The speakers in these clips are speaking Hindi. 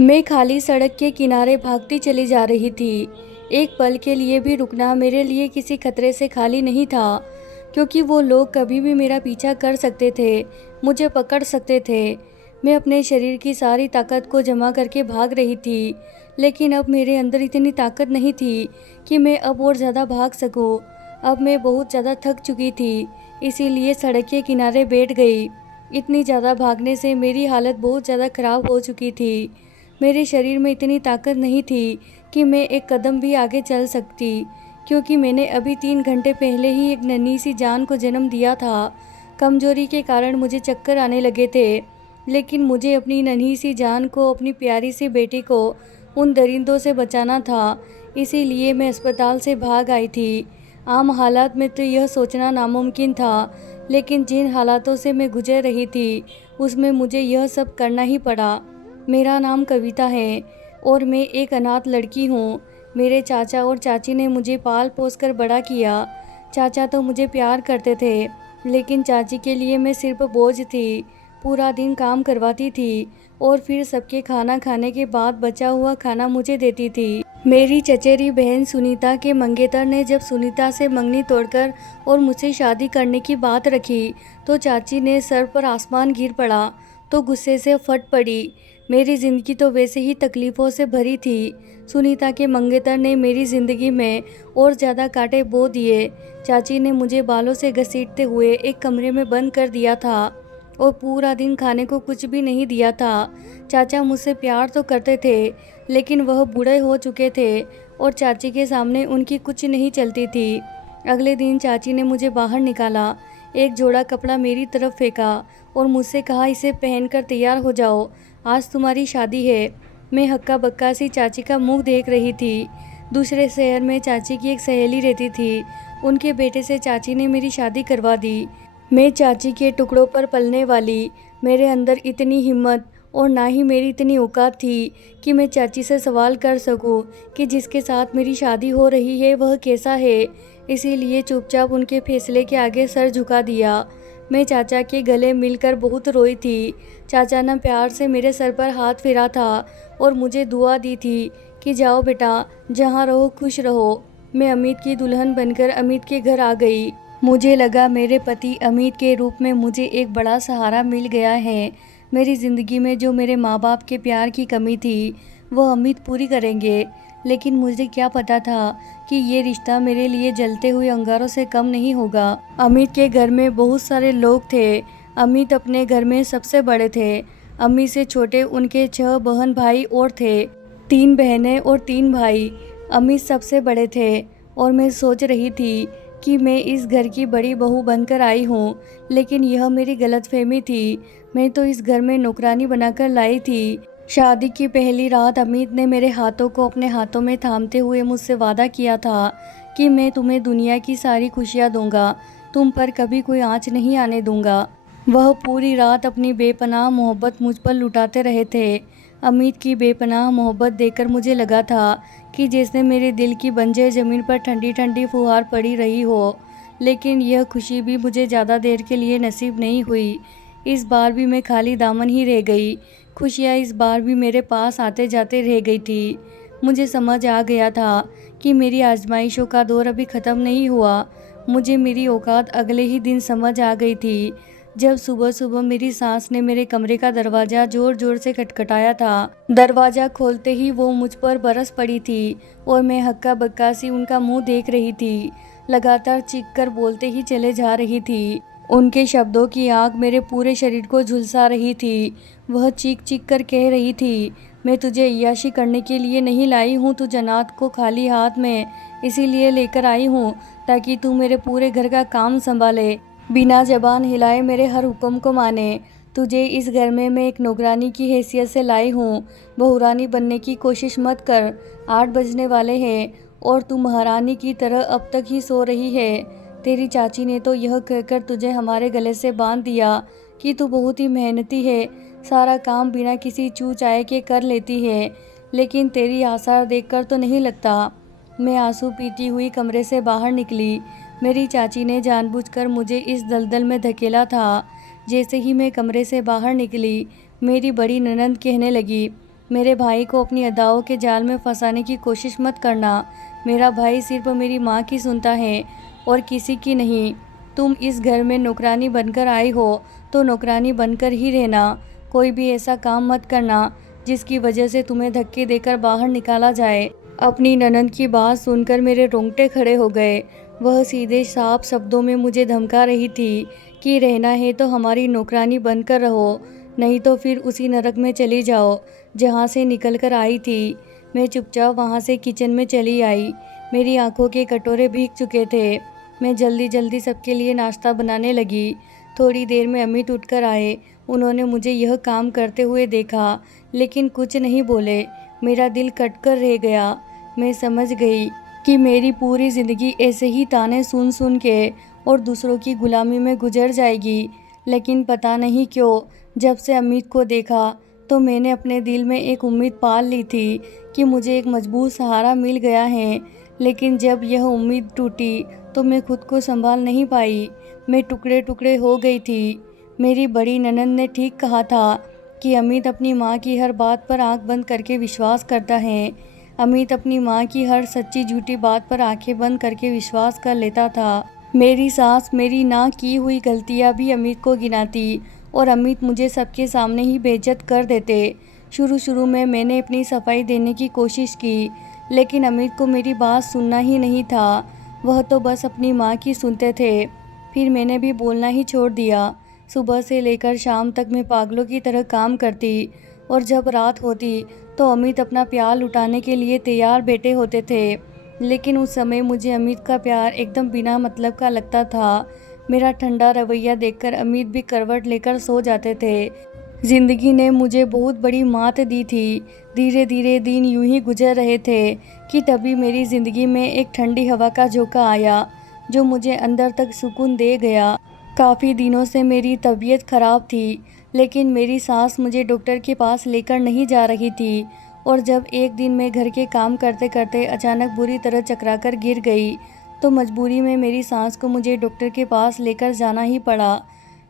मैं खाली सड़क के किनारे भागती चली जा रही थी। एक पल के लिए भी रुकना मेरे लिए किसी खतरे से खाली नहीं था, क्योंकि वो लोग कभी भी मेरा पीछा कर सकते थे, मुझे पकड़ सकते थे। मैं अपने शरीर की सारी ताकत को जमा करके भाग रही थी, लेकिन अब मेरे अंदर इतनी ताकत नहीं थी कि मैं अब और ज़्यादा भाग सकूं। अब मैं बहुत ज़्यादा थक चुकी थी, इसीलिए सड़क के किनारे बैठ गई। इतनी ज़्यादा भागने से मेरी हालत बहुत ज़्यादा ख़राब हो चुकी थी। मेरे शरीर में इतनी ताकत नहीं थी कि मैं एक कदम भी आगे चल सकती, क्योंकि मैंने अभी 3 घंटे पहले ही एक नन्ही सी जान को जन्म दिया था। कमजोरी के कारण मुझे चक्कर आने लगे थे, लेकिन मुझे अपनी नन्ही सी जान को, अपनी प्यारी सी बेटी को उन दरिंदों से बचाना था। इसीलिए मैं अस्पताल से भाग आई थी। आम हालात में तो यह सोचना नामुमकिन था, लेकिन जिन हालातों से मैं गुजर रही थी उसमें मुझे यह सब करना ही पड़ा। मेरा नाम कविता है और मैं एक अनाथ लड़की हूँ। मेरे चाचा और चाची ने मुझे पाल पोस कर बड़ा किया। चाचा तो मुझे प्यार करते थे, लेकिन चाची के लिए मैं सिर्फ बोझ थी। पूरा दिन काम करवाती थी और फिर सबके खाना खाने के बाद बचा हुआ खाना मुझे देती थी। मेरी चचेरी बहन सुनीता के मंगेतर ने जब सुनीता से मंगनी तोड़कर और मुझसे शादी करने की बात रखी, तो चाची ने सर पर आसमान गिर पड़ा तो गुस्से से फट पड़ी। मेरी ज़िंदगी तो वैसे ही तकलीफ़ों से भरी थी। सुनीता के मंगेतर ने मेरी ज़िंदगी में और ज़्यादा कांटे बो दिए। चाची ने मुझे बालों से घसीटते हुए एक कमरे में बंद कर दिया था और पूरा दिन खाने को कुछ भी नहीं दिया था। चाचा मुझसे प्यार तो करते थे, लेकिन वह बूढ़े हो चुके थे और चाची के सामने उनकी कुछ नहीं चलती थी। अगले दिन चाची ने मुझे बाहर निकाला, एक जोड़ा कपड़ा मेरी तरफ फेंका और मुझसे कहा, इसे पहनकर तैयार हो जाओ, आज तुम्हारी शादी है। मैं हक्का बक्का सी चाची का मुंह देख रही थी। दूसरे शहर में चाची की एक सहेली रहती थी, उनके बेटे से चाची ने मेरी शादी करवा दी। मैं चाची के टुकड़ों पर पलने वाली, मेरे अंदर इतनी हिम्मत और ना ही मेरी इतनी औकात थी कि मैं चाची से सवाल कर सकूं कि जिसके साथ मेरी शादी हो रही है वह कैसा है। इसीलिए चुपचाप उनके फैसले के आगे सर झुका दिया। मैं चाचा के गले मिलकर बहुत रोई थी। चाचा ने प्यार से मेरे सर पर हाथ फेरा था और मुझे दुआ दी थी कि जाओ बेटा, जहाँ रहो खुश रहो। मैं अमित की दुल्हन बनकर अमित के घर आ गई। मुझे लगा मेरे पति अमित के रूप में मुझे एक बड़ा सहारा मिल गया है। मेरी ज़िंदगी में जो मेरे माँ बाप के प्यार की कमी थी वो अमित पूरी करेंगे। लेकिन मुझे क्या पता था कि ये रिश्ता मेरे लिए जलते हुए अंगारों से कम नहीं होगा। अमित के घर में बहुत सारे लोग थे। अमित अपने घर में सबसे बड़े थे। अम्मी से छोटे उनके 6 बहन भाई और थे, 3 बहनें और 3 भाई। अमित सबसे बड़े थे और मैं सोच रही थी कि मैं इस घर की बड़ी बहू बनकर आई हूँ, लेकिन यह मेरी गलतफहमी थी। मैं तो इस घर में नौकरानी बनाकर लाई थी। शादी की पहली रात अमित ने मेरे हाथों को अपने हाथों में थामते हुए मुझसे वादा किया था कि मैं तुम्हें दुनिया की सारी खुशियाँ दूंगा, तुम पर कभी कोई आँच नहीं आने दूंगा। वह पूरी रात अपनी बेपनाह मोहब्बत मुझ पर लुटाते रहे थे। अमित की बेपनाह मोहब्बत देखकर मुझे लगा था कि जैसे मेरे दिल की बंजर ज़मीन पर ठंडी ठंडी फुहार पड़ी रही हो। लेकिन यह खुशी भी मुझे ज़्यादा देर के लिए नसीब नहीं हुई। इस बार भी मैं खाली दामन ही रह गई। खुशियाँ इस बार भी मेरे पास आते जाते रह गई थी। मुझे समझ आ गया था कि मेरी आजमाइशों का दौर अभी ख़त्म नहीं हुआ। मुझे मेरी औकात अगले ही दिन समझ आ गई थी, जब सुबह सुबह मेरी सास ने मेरे कमरे का दरवाज़ा ज़ोर ज़ोर से खटखटाया था। दरवाज़ा खोलते ही वो मुझ पर बरस पड़ी थी और मैं हक्का बक्का सी उनका मुंह देख रही थी। लगातार चीख कर बोलते ही चले जा रही थी। उनके शब्दों की आग मेरे पूरे शरीर को झुलसा रही थी। वह चीख चीख कर कह रही थी, मैं तुझे अय्याशी करने के लिए नहीं लाई हूँ, तू जन्नत को खाली हाथ में इसीलिए लेकर आई हूँ ताकि तू मेरे पूरे घर का काम संभाले, बिना जबान हिलाए मेरे हर हुक्म को माने। तुझे इस घर में मैं एक नौकरानी की हैसियत से लाई हूँ, बहुरानी बनने की कोशिश मत कर। 8 बजने वाले हैं और तू महारानी की तरह अब तक ही सो रही है। तेरी चाची ने तो यह कहकर तुझे हमारे गले से बांध दिया कि तू बहुत ही मेहनती है, सारा काम बिना किसी चू चाय के कर लेती है, लेकिन तेरी आसार देखकर तो नहीं लगता। मैं आंसू पीती हुई कमरे से बाहर निकली। मेरी चाची ने जानबूझकर मुझे इस दलदल में धकेला था। जैसे ही मैं कमरे से बाहर निकली, मेरी बड़ी ननंद कहने लगी, मेरे भाई को अपनी अदाओं के जाल में फंसाने की कोशिश मत करना। मेरा भाई सिर्फ मेरी माँ की सुनता है और किसी की नहीं। तुम इस घर में नौकरानी बनकर आई हो तो नौकरानी बनकर ही रहना। कोई भी ऐसा काम मत करना जिसकी वजह से तुम्हें धक्के देकर बाहर निकाला जाए। अपनी ननद की बात सुनकर मेरे रोंगटे खड़े हो गए। वह सीधे साफ शब्दों में मुझे धमका रही थी कि रहना है तो हमारी नौकरानी बनकर रहो, नहीं तो फिर उसी नरक में चली जाओ जहाँ से निकल कर आई थी। मैं चुपचाप वहाँ से किचन में चली आई। मेरी आंखों के कटोरे भीग चुके थे। मैं जल्दी जल्दी सबके लिए नाश्ता बनाने लगी। थोड़ी देर में अमित उठकर आए। उन्होंने मुझे यह काम करते हुए देखा लेकिन कुछ नहीं बोले। मेरा दिल कटकर रह गया। मैं समझ गई कि मेरी पूरी ज़िंदगी ऐसे ही ताने सुन सुन के और दूसरों की गुलामी में गुजर जाएगी। लेकिन पता नहीं क्यों जब से अमित को देखा तो मैंने अपने दिल में एक उम्मीद पाल ली थी कि मुझे एक मजबूत सहारा मिल गया है। लेकिन जब यह उम्मीद टूटी तो मैं खुद को संभाल नहीं पाई। मैं टुकड़े टुकड़े हो गई थी। मेरी बड़ी ननद ने ठीक कहा था कि अमित अपनी माँ की हर बात पर आंख बंद करके विश्वास करता है। अमित अपनी माँ की हर सच्ची झूठी बात पर आंखें बंद करके विश्वास कर लेता था। मेरी सास मेरी ना की हुई गलतियाँ भी अमित को गिनाती और अमित मुझे सबके सामने ही बेइज्जत कर देते। शुरू शुरू में मैंने अपनी सफाई देने की कोशिश की लेकिन अमित को मेरी बात सुनना ही नहीं था। वह तो बस अपनी माँ की सुनते थे। फिर मैंने भी बोलना ही छोड़ दिया। सुबह से लेकर शाम तक मैं पागलों की तरह काम करती और जब रात होती तो अमित अपना प्यार लुटाने के लिए तैयार बैठे होते थे। लेकिन उस समय मुझे अमित का प्यार एकदम बिना मतलब का लगता था। मेरा ठंडा रवैया देखकर अमित भी करवट लेकर सो जाते थे। जिंदगी ने मुझे बहुत बड़ी मात दी थी। धीरे धीरे दिन यूं ही गुजर रहे थे कि तभी मेरी ज़िंदगी में एक ठंडी हवा का झोंका आया जो मुझे अंदर तक सुकून दे गया। काफ़ी दिनों से मेरी तबीयत खराब थी लेकिन मेरी सास मुझे डॉक्टर के पास लेकर नहीं जा रही थी। और जब एक दिन मैं घर के काम करते करते अचानक बुरी तरह चकराकर गिर गई तो मजबूरी में मेरी सास को मुझे डॉक्टर के पास लेकर जाना ही पड़ा।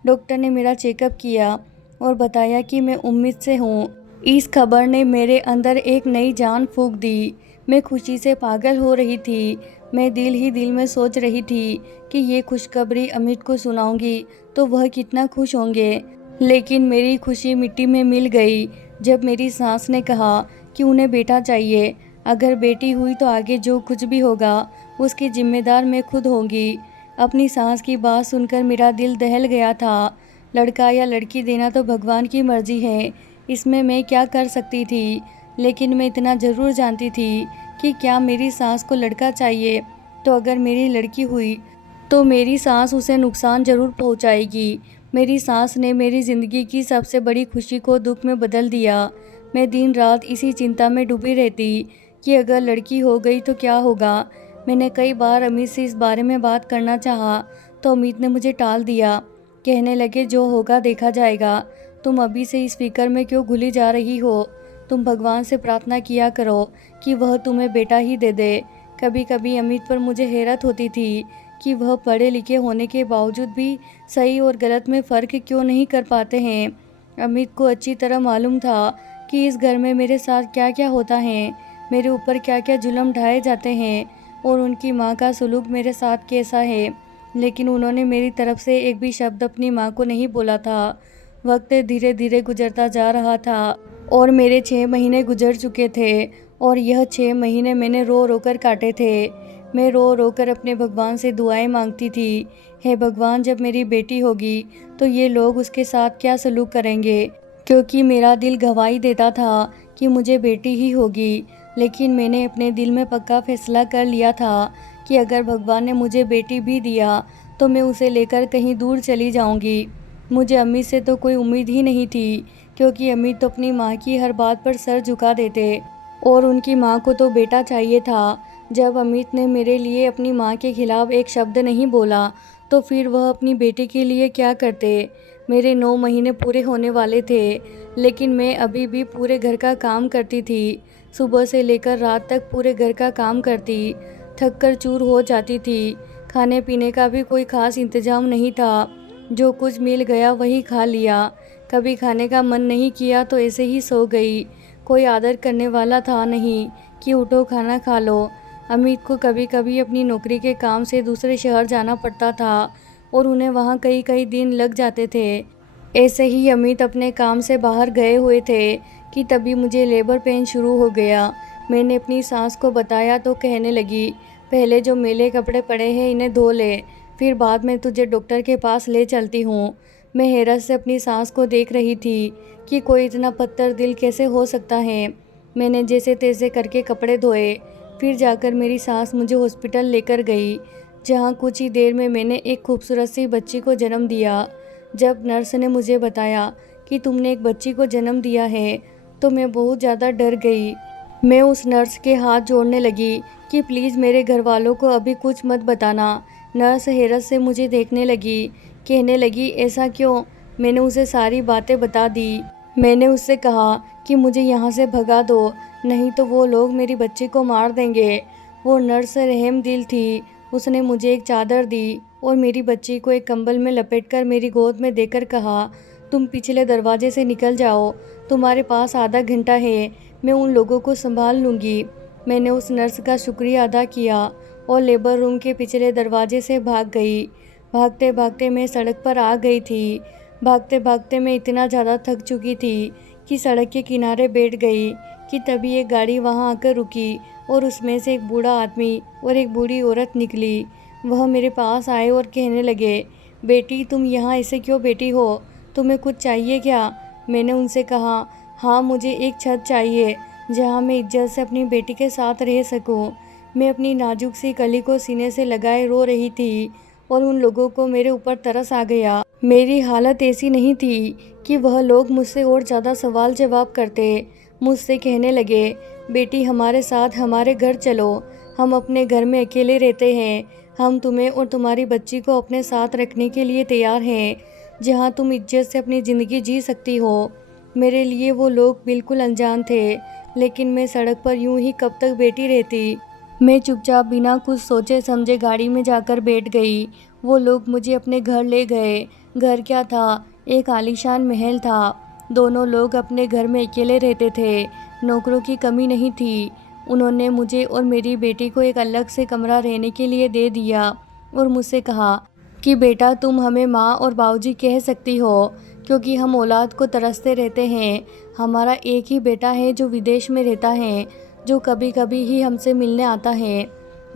डॉक्टर ने मेरा चेकअप किया और बताया कि मैं उम्मीद से हूँ। इस खबर ने मेरे अंदर एक नई जान फूंक दी। मैं खुशी से पागल हो रही थी। मैं दिल ही दिल में सोच रही थी कि ये खुशखबरी अमित को सुनाऊंगी तो वह कितना खुश होंगे। लेकिन मेरी खुशी मिट्टी में मिल गई जब मेरी सास ने कहा कि उन्हें बेटा चाहिए। अगर बेटी हुई तो आगे जो कुछ भी होगा उसकी जिम्मेदार मैं खुद होंगी। अपनी सास की बात सुनकर मेरा दिल दहल गया था। लड़का या लड़की देना तो भगवान की मर्जी है, इसमें मैं क्या कर सकती थी। लेकिन मैं इतना ज़रूर जानती थी कि क्या मेरी सास को लड़का चाहिए तो अगर मेरी लड़की हुई तो मेरी सास उसे नुकसान ज़रूर पहुंचाएगी। मेरी सास ने मेरी ज़िंदगी की सबसे बड़ी खुशी को दुख में बदल दिया। मैं दिन रात इसी चिंता में डूबी रहती कि अगर लड़की हो गई तो क्या होगा। मैंने कई बार अमित से इस बारे में बात करना चाहा तो अमित ने मुझे टाल दिया। कहने लगे जो होगा देखा जाएगा। तुम अभी से इस फिक्र में क्यों घुली जा रही हो। तुम भगवान से प्रार्थना किया करो कि वह तुम्हें बेटा ही दे दे। कभी कभी अमित पर मुझे हैरत होती थी कि वह पढ़े लिखे होने के बावजूद भी सही और गलत में फ़र्क क्यों नहीं कर पाते हैं। अमित को अच्छी तरह मालूम था कि इस घर में मेरे साथ क्या क्या होता है, मेरे ऊपर क्या क्या जुल्म ढाए जाते हैं और उनकी माँ का सलूक मेरे साथ कैसा है। लेकिन उन्होंने मेरी तरफ से एक भी शब्द अपनी माँ को नहीं बोला था। वक्त धीरे धीरे गुजरता जा रहा था और मेरे 6 महीने गुजर चुके थे और यह 6 महीने मैंने रो रो कर काटे थे। मैं रो रो कर अपने भगवान से दुआएं मांगती थी, हे भगवान जब मेरी बेटी होगी तो ये लोग उसके साथ क्या सलूक करेंगे। क्योंकि मेरा दिल गवाही देता था कि मुझे बेटी ही होगी। लेकिन मैंने अपने दिल में पक्का फैसला कर लिया था कि अगर भगवान ने मुझे बेटी भी दिया तो मैं उसे लेकर कहीं दूर चली जाऊंगी। मुझे अमित से तो कोई उम्मीद ही नहीं थी क्योंकि अमित तो अपनी माँ की हर बात पर सर झुका देते और उनकी माँ को तो बेटा चाहिए था। जब अमित ने मेरे लिए अपनी माँ के खिलाफ एक शब्द नहीं बोला तो फिर वह अपनी बेटी के लिए क्या करते। मेरे 9 महीने पूरे होने वाले थे लेकिन मैं अभी भी पूरे घर का काम करती थी। सुबह से लेकर रात तक पूरे घर का काम करती, थक कर चूर हो जाती थी। खाने पीने का भी कोई ख़ास इंतज़ाम नहीं था, जो कुछ मिल गया वही खा लिया। कभी खाने का मन नहीं किया तो ऐसे ही सो गई। कोई आदर करने वाला था नहीं कि उठो खाना खा लो। अमित को कभी कभी अपनी नौकरी के काम से दूसरे शहर जाना पड़ता था और उन्हें वहाँ कई कई दिन लग जाते थे। ऐसे ही अमित अपने काम से बाहर गए हुए थे कि तभी मुझे लेबर पेन शुरू हो गया। मैंने अपनी सास को बताया तो कहने लगी, पहले जो मैले कपड़े पड़े हैं इन्हें धो ले, फिर बाद में तुझे डॉक्टर के पास ले चलती हूँ। मैं हैरत से अपनी सास को देख रही थी कि कोई इतना पत्थर दिल कैसे हो सकता है। मैंने जैसे तैसे करके कपड़े धोए, फिर जाकर मेरी सास मुझे हॉस्पिटल लेकर गई, जहाँ कुछ ही देर में मैंने एक खूबसूरत सी बच्ची को जन्म दिया। जब नर्स ने मुझे बताया कि तुमने एक बच्ची को जन्म दिया है तो मैं बहुत ज़्यादा डर गई। मैं उस नर्स के हाथ जोड़ने लगी कि प्लीज़ मेरे घर वालों को अभी कुछ मत बताना। नर्स हैरत से मुझे देखने लगी, कहने लगी ऐसा क्यों? मैंने उसे सारी बातें बता दी। मैंने उससे कहा कि मुझे यहाँ से भगा दो, नहीं तो वो लोग मेरी बच्ची को मार देंगे। वो नर्स रहम दिल थी, उसने मुझे एक चादर दी और मेरी बच्ची को एक कंबल में लपेटकर मेरी गोद में देकर कहा, तुम पिछले दरवाजे से निकल जाओ, तुम्हारे पास आधा घंटा है, मैं उन लोगों को संभाल लूँगी। मैंने उस नर्स का शुक्रिया अदा किया और लेबर रूम के पिछले दरवाजे से भाग गई। भागते भागते मैं सड़क पर आ गई थी। भागते भागते मैं इतना ज़्यादा थक चुकी थी कि सड़क के किनारे बैठ गई कि तभी एक गाड़ी वहां आकर रुकी और उसमें से एक बूढ़ा आदमी और एक बूढ़ी औरत निकली। वह मेरे पास आए और कहने लगे, बेटी तुम यहाँ ऐसे क्यों बैठी हो, तुम्हें कुछ चाहिए क्या? मैंने उनसे कहा, हाँ मुझे एक छत चाहिए जहाँ मैं इज्जत से अपनी बेटी के साथ रह सकूँ। मैं अपनी नाजुक सी कली को सीने से लगाए रो रही थी और उन लोगों को मेरे ऊपर तरस आ गया। मेरी हालत ऐसी नहीं थी कि वह लोग मुझसे और ज़्यादा सवाल जवाब करते। मुझसे कहने लगे, बेटी हमारे साथ हमारे घर चलो, हम अपने घर में अकेले रहते हैं, हम तुम्हें और तुम्हारी बच्ची को अपने साथ रखने के लिए तैयार हैं, जहाँ तुम इज्जत से अपनी ज़िंदगी जी सकती हो। मेरे लिए वो लोग बिल्कुल अनजान थे, लेकिन मैं सड़क पर यूं ही कब तक बैठी रहती। मैं चुपचाप बिना कुछ सोचे समझे गाड़ी में जाकर बैठ गई। वो लोग मुझे अपने घर ले गए। घर क्या था, एक आलीशान महल था। दोनों लोग अपने घर में अकेले रहते थे, नौकरों की कमी नहीं थी। उन्होंने मुझे और मेरी बेटी को एक अलग से कमरा रहने के लिए दे दिया और मुझसे कहा कि बेटा तुम हमें माँ और बाबूजी कह सकती हो, क्योंकि हम औलाद को तरसते रहते हैं। हमारा एक ही बेटा है जो विदेश में रहता है, जो कभी कभी ही हमसे मिलने आता है।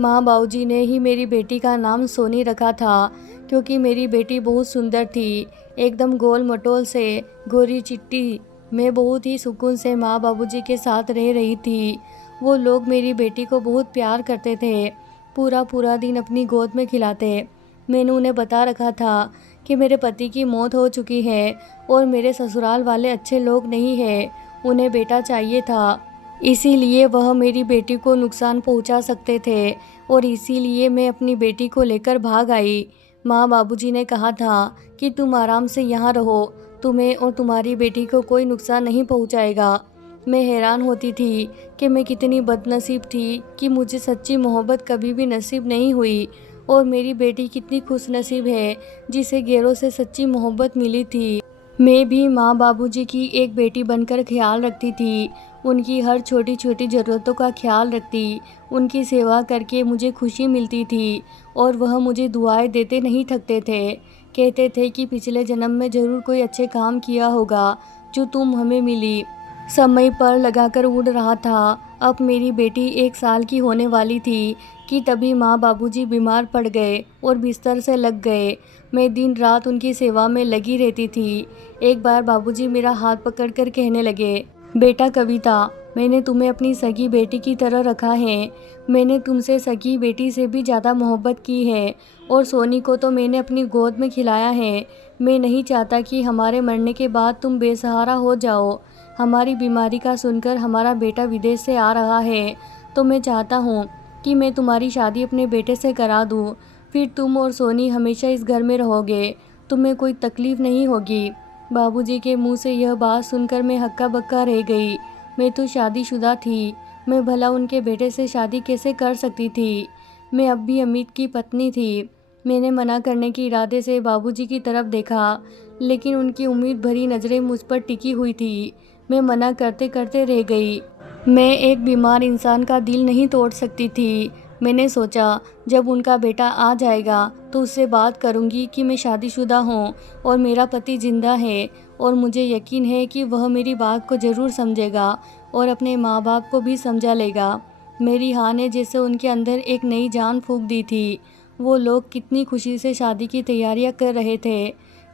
माँ बाबूजी ने ही मेरी बेटी का नाम सोनी रखा था, क्योंकि मेरी बेटी बहुत सुंदर थी, एकदम गोल मटोल से, गोरी चिट्टी। मैं बहुत ही सुकून से माँ बाबूजी के साथ रह रही थी। वो लोग मेरी बेटी को बहुत प्यार करते थे, पूरा पूरा दिन अपनी गोद में खिलाते। मैंने उन्हें बता रखा था कि मेरे पति की मौत हो चुकी है और मेरे ससुराल वाले अच्छे लोग नहीं हैं, उन्हें बेटा चाहिए था, इसीलिए वह मेरी बेटी को नुकसान पहुंचा सकते थे और इसीलिए मैं अपनी बेटी को लेकर भाग आई। माँ बाबूजी ने कहा था कि तुम आराम से यहाँ रहो, तुम्हें और तुम्हारी बेटी को कोई नुकसान नहीं पहुंचाएगा। मैं हैरान होती थी कि मैं कितनी बदनसीब थी कि मुझे सच्ची मोहब्बत कभी भी नसीब नहीं हुई और मेरी बेटी कितनी खुशनसीब है जिसे गैरों से सच्ची मोहब्बत मिली थी। मैं भी माँ बाबूजी की एक बेटी बनकर ख्याल रखती थी, उनकी हर छोटी छोटी ज़रूरतों का ख्याल रखती, उनकी सेवा करके मुझे खुशी मिलती थी और वह मुझे दुआएं देते नहीं थकते थे। कहते थे कि पिछले जन्म में ज़रूर कोई अच्छे काम किया होगा जो तुम हमें मिली। समय पर लगाकर उड़ रहा था। अब मेरी बेटी 1 साल की होने वाली थी कि तभी माँ बाबूजी बीमार पड़ गए और बिस्तर से लग गए। मैं दिन रात उनकी सेवा में लगी रहती थी। एक बार बाबूजी मेरा हाथ पकड़कर कहने लगे, बेटा कविता, मैंने तुम्हें अपनी सगी बेटी की तरह रखा है। मैंने तुमसे सगी बेटी से भी ज़्यादा मोहब्बत की है और सोनी को तो मैंने अपनी गोद में खिलाया है। मैं नहीं चाहता कि हमारे मरने के बाद तुम बेसहारा हो जाओ। हमारी बीमारी का सुनकर हमारा बेटा विदेश से आ रहा है, तो मैं चाहता हूँ कि मैं तुम्हारी शादी अपने बेटे से करा दूँ, फिर तुम और सोनी हमेशा इस घर में रहोगे, तुम्हें कोई तकलीफ़ नहीं होगी। बाबूजी के मुंह से यह बात सुनकर मैं हक्का बक्का रह गई। मैं तो शादीशुदा थी, मैं भला उनके बेटे से शादी कैसे कर सकती थी? मैं अब भी अमित की पत्नी थी। मैंने मना करने के इरादे से बाबूजी की तरफ देखा, लेकिन उनकी उम्मीद भरी नज़रें मुझ पर टिकी हुई थी। मैं मना करते करते रह गई। मैं एक बीमार इंसान का दिल नहीं तोड़ सकती थी। मैंने सोचा जब उनका बेटा आ जाएगा तो उससे बात करूंगी कि मैं शादीशुदा हूँ और मेरा पति जिंदा है, और मुझे यकीन है कि वह मेरी बात को ज़रूर समझेगा और अपने माँ बाप को भी समझा लेगा। मेरी हाँ ने जैसे उनके अंदर एक नई जान फूंक दी थी। वो लोग कितनी खुशी से शादी की तैयारियां कर रहे थे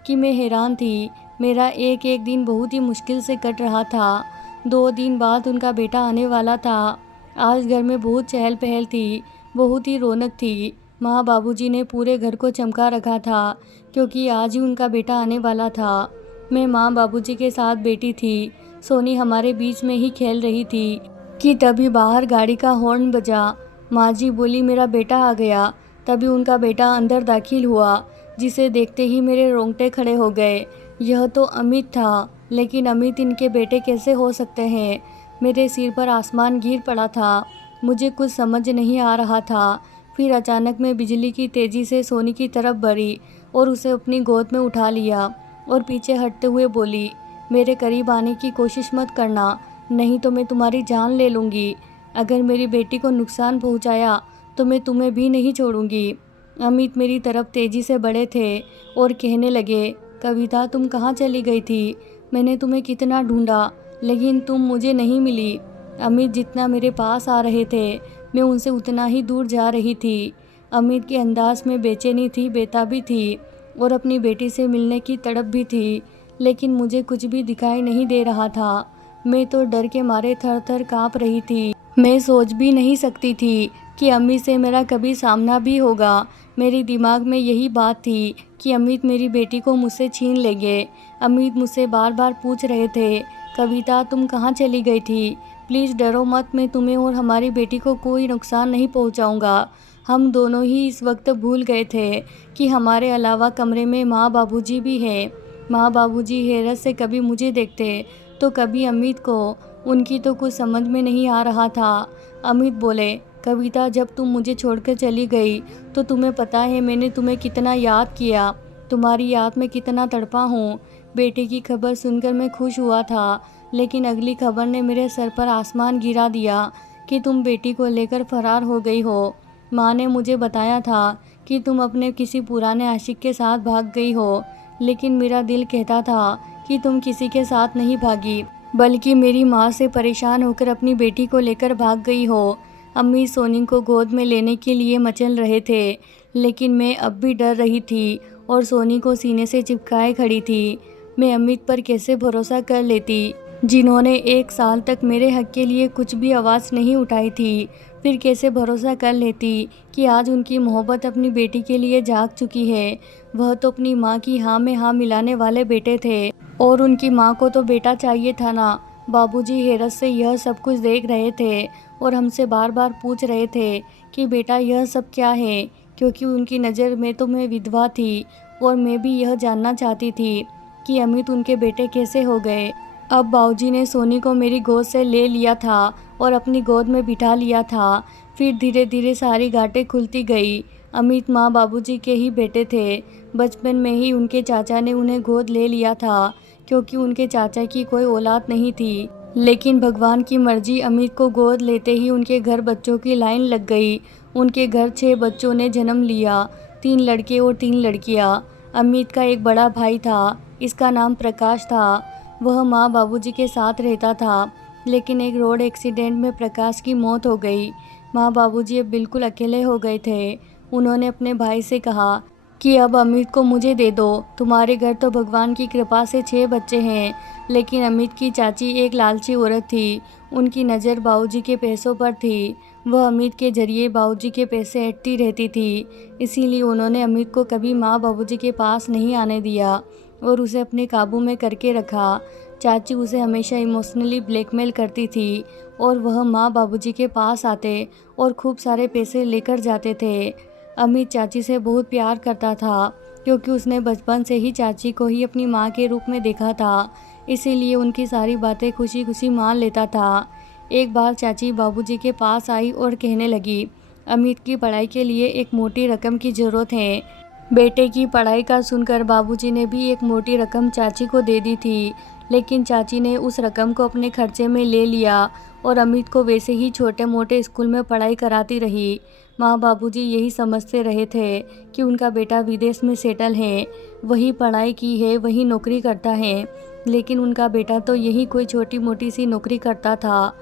कि मैं हैरान थी। मेरा एक एक दिन बहुत ही मुश्किल से कट रहा था। 2 दिन बाद उनका बेटा आने वाला था। आज घर में बहुत चहल पहल थी, बहुत ही रौनक थी। माँ बाबूजी ने पूरे घर को चमका रखा था क्योंकि आज ही उनका बेटा आने वाला था। मैं माँ बाबूजी के साथ बैठी थी। सोनी हमारे बीच में ही खेल रही थी कि तभी बाहर गाड़ी का हॉर्न बजा। माँ जी बोली मेरा बेटा आ गया। तभी उनका बेटा अंदर दाखिल हुआ, जिसे देखते ही मेरे रोंगटे खड़े हो गए। यह तो अमित था, लेकिन अमित इनके बेटे कैसे हो सकते हैं? मेरे सिर पर आसमान गिर पड़ा था। मुझे कुछ समझ नहीं आ रहा था। फिर अचानक मैं बिजली की तेज़ी से सोनी की तरफ बढ़ी और उसे अपनी गोद में उठा लिया और पीछे हटते हुए बोली, मेरे करीब आने की कोशिश मत करना, नहीं तो मैं तुम्हारी जान ले लूँगी। अगर मेरी बेटी को नुकसान पहुँचाया तो मैं तुम्हें भी नहीं छोड़ूंगी। अमित मेरी तरफ तेज़ी से बढ़े थे और कहने लगे, कविता तुम कहाँ चली गई थी? मैंने तुम्हें कितना ढूंढा, लेकिन तुम मुझे नहीं मिली। अमित जितना मेरे पास आ रहे थे, मैं उनसे उतना ही दूर जा रही थी। अमित के अंदाज में बेचैनी थी, बेताबी थी और अपनी बेटी से मिलने की तड़प भी थी, लेकिन मुझे कुछ भी दिखाई नहीं दे रहा था। मैं तो डर के मारे थर थर काँप रही थी। मैं सोच भी नहीं सकती थी कि अमित से मेरा कभी सामना भी होगा। मेरे दिमाग में यही बात थी कि अमित मेरी बेटी को मुझसे छीन लेंगे। अमित मुझसे बार बार पूछ रहे थे, कविता तुम कहाँ चली गई थी? प्लीज़ डरो मत, मैं तुम्हें और हमारी बेटी को कोई नुकसान नहीं पहुँचाऊँगा। हम दोनों ही इस वक्त भूल गए थे कि हमारे अलावा कमरे में माँ बाबूजी भी हैं। माँ बाबूजी हैरत से कभी मुझे देखते तो कभी अमित को। उनकी तो कुछ समझ में नहीं आ रहा था। अमित बोले, कविता जब तुम मुझे छोड़कर चली गई तो तुम्हें पता है मैंने तुम्हें कितना याद किया, तुम्हारी याद में कितना तड़पा हूँ। बेटे की खबर सुनकर मैं खुश हुआ था, लेकिन अगली खबर ने मेरे सर पर आसमान गिरा दिया कि तुम बेटी को लेकर फरार हो गई हो। माँ ने मुझे बताया था कि तुम अपने किसी पुराने आशिक के साथ भाग गई हो, लेकिन मेरा दिल कहता था कि तुम किसी के साथ नहीं भागी, बल्कि मेरी माँ से परेशान होकर अपनी बेटी को लेकर भाग गई हो। अम्मी सोनी को गोद में लेने के लिए मचल रहे थे, लेकिन मैं अब भी डर रही थी और सोनी को सीने से चिपकाए खड़ी थी। मैं अमित पर कैसे भरोसा कर लेती, जिन्होंने 1 साल तक मेरे हक के लिए कुछ भी आवाज़ नहीं उठाई थी। फिर कैसे भरोसा कर लेती कि आज उनकी मोहब्बत अपनी बेटी के लिए जाग चुकी है। वह तो अपनी माँ की हाँ में हाँ मिलाने वाले बेटे थे, और उनकी माँ को तो बेटा चाहिए था ना। बाबूजी हैरत से यह सब कुछ देख रहे थे और हमसे बार बार पूछ रहे थे कि बेटा यह सब क्या है, क्योंकि उनकी नज़र में तो मैं विधवा थी और मैं भी यह जानना चाहती थी कि अमित उनके बेटे कैसे हो गए। अब बाबूजी ने सोनी को मेरी गोद से ले लिया था और अपनी गोद में बिठा लिया था। फिर धीरे धीरे सारी गांठें खुलती गई। अमित माँ बाबूजी के ही बेटे थे। बचपन में ही उनके चाचा ने उन्हें गोद ले लिया था, क्योंकि उनके चाचा की कोई औलाद नहीं थी। लेकिन भगवान की मर्जी, अमित को गोद लेते ही उनके घर बच्चों की लाइन लग गई। उनके घर 6 बच्चों ने जन्म लिया, 3 लड़के और 3 लड़कियां। अमित का एक बड़ा भाई था, इसका नाम प्रकाश था। वह माँ बाबूजी के साथ रहता था, लेकिन एक रोड एक्सीडेंट में प्रकाश की मौत हो गई। माँ बाबूजी अब बिल्कुल अकेले हो गए थे। उन्होंने अपने भाई से कहा कि अब अमित को मुझे दे दो। तुम्हारे घर तो भगवान की कृपा से 6 बच्चे हैं, लेकिन अमित की चाची एक लालची औरत थी। उनकी नज़र बाबूजी के पैसों पर थी। वह अमित के जरिए बाबूजी के पैसे ऐंठती रहती थी, इसीलिए उन्होंने अमित को कभी माँ बाबूजी के पास नहीं आने दिया और उसे अपने काबू में करके रखा। चाची उसे हमेशा इमोशनली ब्लैकमेल करती थी और वह माँ बाबूजी के पास आते और खूब सारे पैसे लेकर जाते थे। अमित चाची से बहुत प्यार करता था, क्योंकि उसने बचपन से ही चाची को ही अपनी माँ के रूप में देखा था, इसीलिए उनकी सारी बातें खुशी खुशी मान लेता था। एक बार चाची बाबूजी के पास आई और कहने लगी, अमित की पढ़ाई के लिए एक मोटी रकम की ज़रूरत है। बेटे की पढ़ाई का सुनकर बाबूजी ने भी एक मोटी रकम चाची को दे दी थी, लेकिन चाची ने उस रकम को अपने खर्चे में ले लिया और अमित को वैसे ही छोटे मोटे स्कूल में पढ़ाई कराती रही। माँ बाबूजी यही समझते रहे थे कि उनका बेटा विदेश में सेटल है, वही पढ़ाई की है, वही नौकरी करता है, लेकिन उनका बेटा तो यही कोई छोटी मोटी सी नौकरी करता था।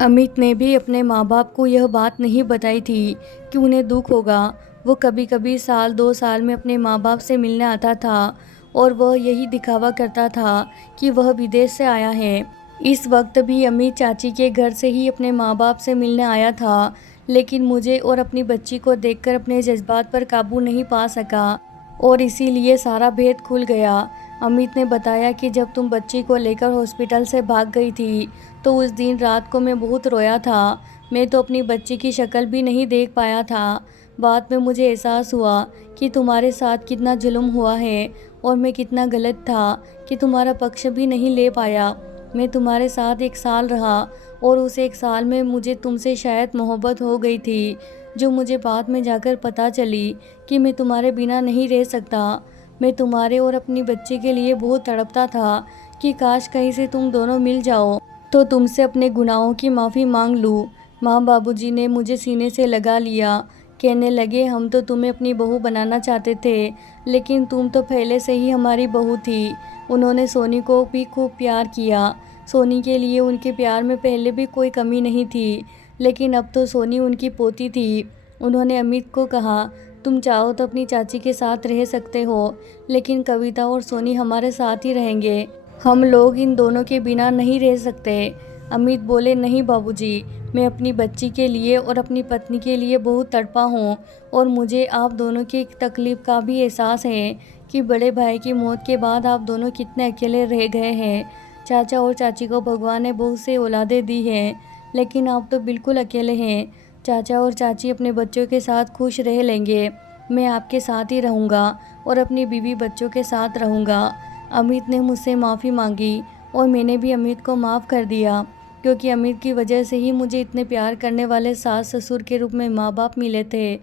अमित ने भी अपने माँ बाप को यह बात नहीं बताई थी कि उन्हें दुख होगा। वो कभी कभी साल 2 साल में अपने माँ बाप से मिलने आता था और वह यही दिखावा करता था कि वह विदेश से आया है। इस वक्त भी अमित चाची के घर से ही अपने माँ बाप से मिलने आया था, लेकिन मुझे और अपनी बच्ची को देखकर अपने जज्बात पर काबू नहीं पा सका और इसीलिए सारा भेद खुल गया। अमित ने बताया कि जब तुम बच्ची को लेकर हॉस्पिटल से भाग गई थी तो उस दिन रात को मैं बहुत रोया था। मैं तो अपनी बच्ची की शक्ल भी नहीं देख पाया था। बाद में मुझे एहसास हुआ कि तुम्हारे साथ कितना जुल्म हुआ है और मैं कितना गलत था कि तुम्हारा पक्ष भी नहीं ले पाया। मैं तुम्हारे साथ 1 साल रहा और उस 1 साल में मुझे तुमसे शायद मोहब्बत हो गई थी, जो मुझे बाद में जाकर पता चली कि मैं तुम्हारे बिना नहीं रह सकता। मैं तुम्हारे और अपनी बच्ची के लिए बहुत तड़पता था कि काश कहीं से तुम दोनों मिल जाओ तो तुमसे अपने गुनाहों की माफ़ी मांग लूँ। माँ बाबूजी ने मुझे सीने से लगा लिया, कहने लगे हम तो तुम्हें अपनी बहू बनाना चाहते थे, लेकिन तुम तो पहले से ही हमारी बहू थी। उन्होंने सोनी को भी खूब प्यार किया। सोनी के लिए उनके प्यार में पहले भी कोई कमी नहीं थी, लेकिन अब तो सोनी उनकी पोती थी। उन्होंने अमित को कहा, तुम चाहो तो अपनी चाची के साथ रह सकते हो, लेकिन कविता और सोनी हमारे साथ ही रहेंगे। हम लोग इन दोनों के बिना नहीं रह सकते। अमित बोले, नहीं बाबूजी, मैं अपनी बच्ची के लिए और अपनी पत्नी के लिए बहुत तड़पा हूँ और मुझे आप दोनों की तकलीफ़ का भी एहसास है कि बड़े भाई की मौत के बाद आप दोनों कितने अकेले रह गए हैं। चाचा और चाची को भगवान ने बहुत से औलादें दी हैं, लेकिन आप तो बिल्कुल अकेले हैं। चाचा और चाची अपने बच्चों के साथ खुश रह लेंगे। मैं आपके साथ ही रहूँगा और अपनी बीवी बच्चों के साथ रहूँगा। अमित ने मुझसे माफ़ी मांगी और मैंने भी अमित को माफ़ कर दिया, क्योंकि अमित की वजह से ही मुझे इतने प्यार करने वाले सास ससुर के रूप में माँ बाप मिले थे।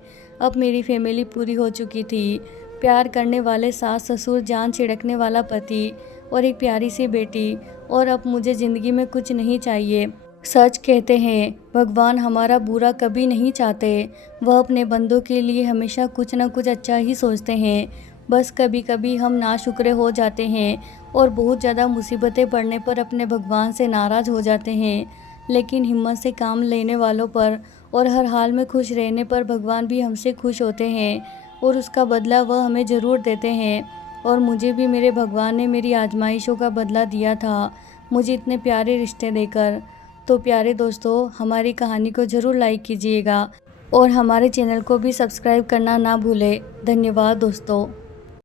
अब मेरी फैमिली पूरी हो चुकी थी। प्यार करने वाले सास ससुर, जान छिड़कने वाला पति और एक प्यारी सी बेटी, और अब मुझे ज़िंदगी में कुछ नहीं चाहिए। सच कहते हैं, भगवान हमारा बुरा कभी नहीं चाहते। वह अपने बंदों के लिए हमेशा कुछ न कुछ अच्छा ही सोचते हैं। बस कभी कभी हम नाशुक्र हो जाते हैं और बहुत ज़्यादा मुसीबतें पड़ने पर अपने भगवान से नाराज़ हो जाते हैं, लेकिन हिम्मत से काम लेने वालों पर और हर हाल में खुश रहने पर भगवान भी हमसे खुश होते हैं और उसका बदला वह हमें ज़रूर देते हैं। और मुझे भी मेरे भगवान ने मेरी आजमाइशों का बदला दिया था, मुझे इतने प्यारे रिश्ते देकर। तो प्यारे दोस्तों, हमारी कहानी को ज़रूर लाइक कीजिएगा और हमारे चैनल को भी सब्सक्राइब करना ना भूलें। धन्यवाद दोस्तों।